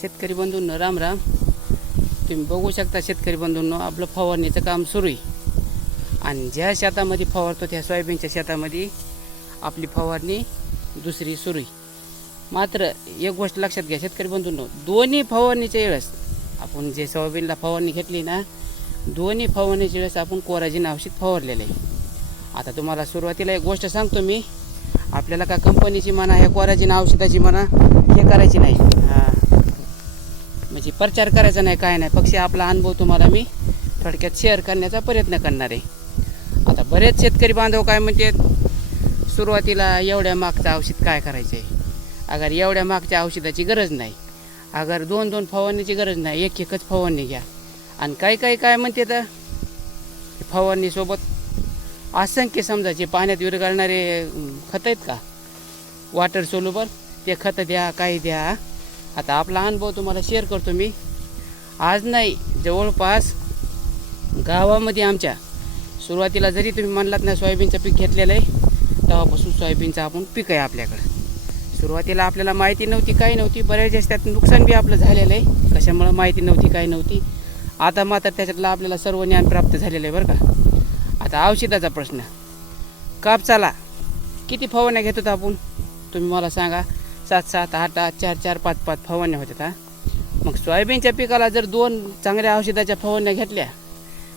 शेतकरी बंधूंनो राम राम. तुम्ही बघू शकता शेतकरी बंधूंनो आपलं फवारणीचं काम सुरू आहे. आणि ज्या शेतामध्ये फवारतो त्या सोयाबीनच्या शेतामध्ये आपली फवारणी दुसरी सुरू आहे. मात्र एक गोष्ट लक्षात घ्या शेतकरी बंधूंनो दोन्ही फवारणीच्या वेळेस आपण जे सोयाबीनला फवारणी घेतली ना दोन्ही फवारणीच्या वेळेस आपण कोराजीन औषध फवारलेलं आहे. आता तुम्हाला सुरुवातीला एक गोष्ट सांगतो मी. आपल्याला का कंपनीची म्हणा ह्या कोराजीन औषधाची म्हणा हे करायची नाही. हां. म्हणजे प्रचार करायचा नाही काय नाही. पक्षी आपला अनुभव तुम्हाला मी थोडक्यात शेअर करण्याचा प्रयत्न करणार आहे. आता बरेच शेतकरी बांधव काय म्हणतात सुरुवातीला एवढ्या मागचं औषध काय करायचं आहे अगर एवढ्या मागच्या औषधाची गरज नाही अगर दोन दोन फवारणीची गरज नाही एक एकच फवारणी घ्या. आणि काही काही काय म्हणते तर फवारणीसोबत असंख्य समजा जे पाण्यात विरघळणारे खत आहेत का? वॉटर सोल्युबल ते खतं द्या काही द्या. आता आपला अनुभव तुम्हाला शेअर करतो मी. आज नाही जवळपास गावामध्ये आमच्या सुरुवातीला जरी तुम्ही म्हणलात ना सोयाबीनचं पीक घेतलेलं आहे तेव्हापासून सोयाबीनचं आपण पीक आहे आपल्याकडं. सुरुवातीला आपल्याला माहिती नव्हती काही नव्हती बऱ्याच वेळेस त्यात नुकसान बी आपलं झालेलं आहे. कशामुळं माहिती नव्हती काही नव्हती. आता मात्र त्याच्यातलं आपल्याला सर्व ज्ञान प्राप्त झालेलं आहे बरं का. आता औषधाचा प्रश्न. कापसाला किती फवारण्या घेत होता आपण? तुम्ही मला सांगा. सात सात आठ आठ चार चार पाच पाच फवारण्या होत्या हा मग सोयाबीनच्या पिकाला जर दोन चांगल्या औषधाच्या फवारण्या घेतल्या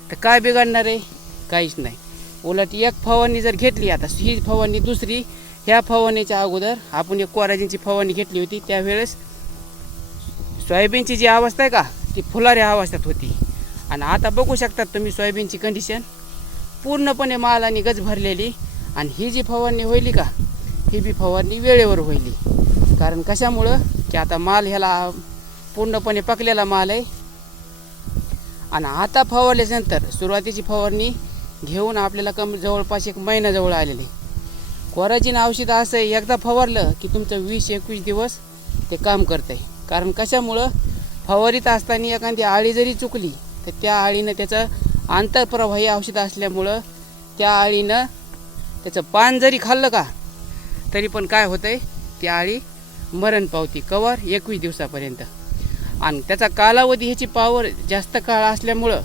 तर काय बिघडणार आहे? काहीच नाही. उलट एक फवारणी जर घेतली आता ही फवारणी दुसरी ह्या फवारणीच्या अगोदर आपण एक कोराजींची फवारणी घेतली होती त्यावेळेस सोयाबीनची जी अवस्था आहे का ती फुलाऱ्या अवस्थेत होती. आणि आता बघू शकतात तुम्ही सोयाबीनची कंडिशन पूर्णपणे माल आणि गज भरलेली. आणि ही जी फवारणी होईली का ही बी फवारणी वेळेवर होईली. कारण कशामुळं? की आता माल ह्याला पूर्णपणे पकलेला माल आहे. आणि आता फवारल्याच्यानंतर सुरुवातीची फवारणी घेऊन आपल्याला कम जवळपास एक महिन्याजवळ आलेली. कोराजीन औषध असं आहे एकदा फवारलं की तुमचं वीस एकवीस दिवस ते काम करतं आहे कारण कशामुळं? फवारीत असताना एखादी आळी जरी चुकली तर त्या आळीनं त्याचं आंतरप्रवाही औषध असल्यामुळं त्या आळीनं त्याचं पान जरी खाल्लं का तरी पण काय होतं आहे ती आळी मरण पावती कवर एकवीस दिवसापर्यंत. आणि त्याचा कालावधी ह्याची पावर जास्त काळ असल्यामुळं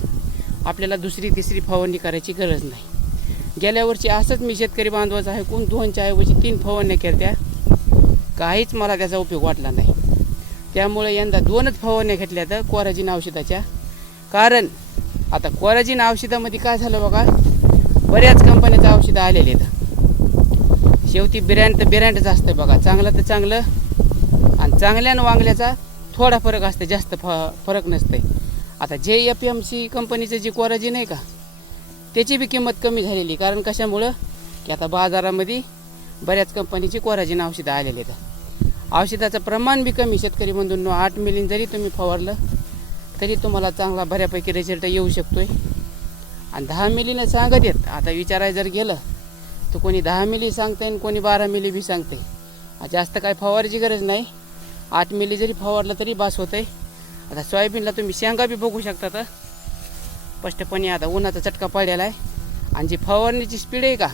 आपल्याला दुसरी तिसरी फवारणी करायची गरज नाही. गेल्या वर्षी असंच मी शेतकरी बांधवाचा आहे कोण दोनच्या ऐवजी तीन फवारण्या केल्या काहीच मला त्याचा उपयोग वाटला नाही. त्यामुळे यंदा दोनच फवारण्या घेतल्या तर कोराजीन औषधाच्या. कारण आता कोराजीन औषधामध्ये काय झालं बघा बऱ्याच कंपन्याचं औषधं आलेले आहेत. शेवटी ब्रँड तर बिरँडच असतं बघा चांगलं तर चांगलं आणि चांगल्या आणि वांगल्याचा थोडा फरक असतो जास्त फ फरक नसते. आता जे एफ एम सी कंपनीचं जी कोराजी आहे का त्याची बी किंमत कमी झालेली कारण कशामुळं? की आता बाजारामध्ये बऱ्याच कंपनीची कोराजीन औषधं आलेली आहेत. औषधाचं प्रमाण बी कमी शेतकरी म्हणून आठ मिलीन जरी तुम्ही फवारलं तरी तुम्हाला चांगला बऱ्यापैकी रिझल्ट येऊ शकतो आहे आणि दहा मिलीनं सांगत येत आता विचारायला जर गेलं तर कोणी दहा मिली सांगते आणि कोणी बारा मिली बी सांगते जास्त काय फवारायची गरज नाही. आठ मिली जरी फवारलं तरी बास होतंय. आता सोयाबीनला तुम्ही शेंगा बी बघू शकता तर. स्पष्टपणे आता उन्हाचा चटका पडलेला आहे. आणि जी फवारणीची स्पीड आहे का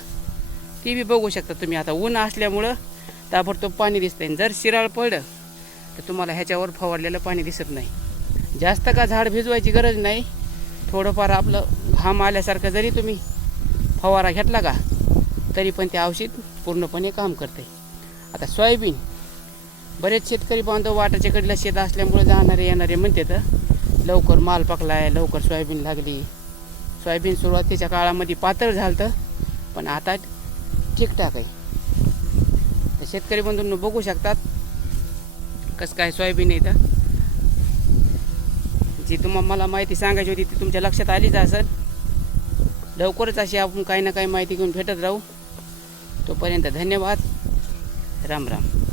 ती बी बघू शकता तुम्ही. आता ऊन असल्यामुळं ताबडतोब पाणी दिसतंय. जर शिराळ पडलं तर तुम्हाला ह्याच्यावर फवारलेलं पाणी दिसत नाही. जास्त का झाड भिजवायची गरज नाही. थोडंफार आपलं घाम आल्यासारखं जरी तुम्ही फवारा घेतला का तरी पण ते औषध पूर्णपणे काम करते आता सोयाबीन बरेच शेतकरी बांधव वाटाच्या कडीला शेत असल्यामुळे जाणारे येणारे म्हणते तर लवकर माल पकलाय लवकर सोयाबीन लागली. सोयाबीन सुरुवातीच्या काळामध्ये पातळ झालं पण आता ठीकठाक आहे. तर शेतकरी बंधूंना बघू शकतात कसं काय सोयाबीन आहे तर जी तुम्हा मला माहिती सांगायची होती ती तुमच्या लक्षात आलीच असेल. लवकरच अशी आपण काही ना काही माहिती घेऊन भेटत राहू. तोपर्यंत धन्यवाद. राम राम.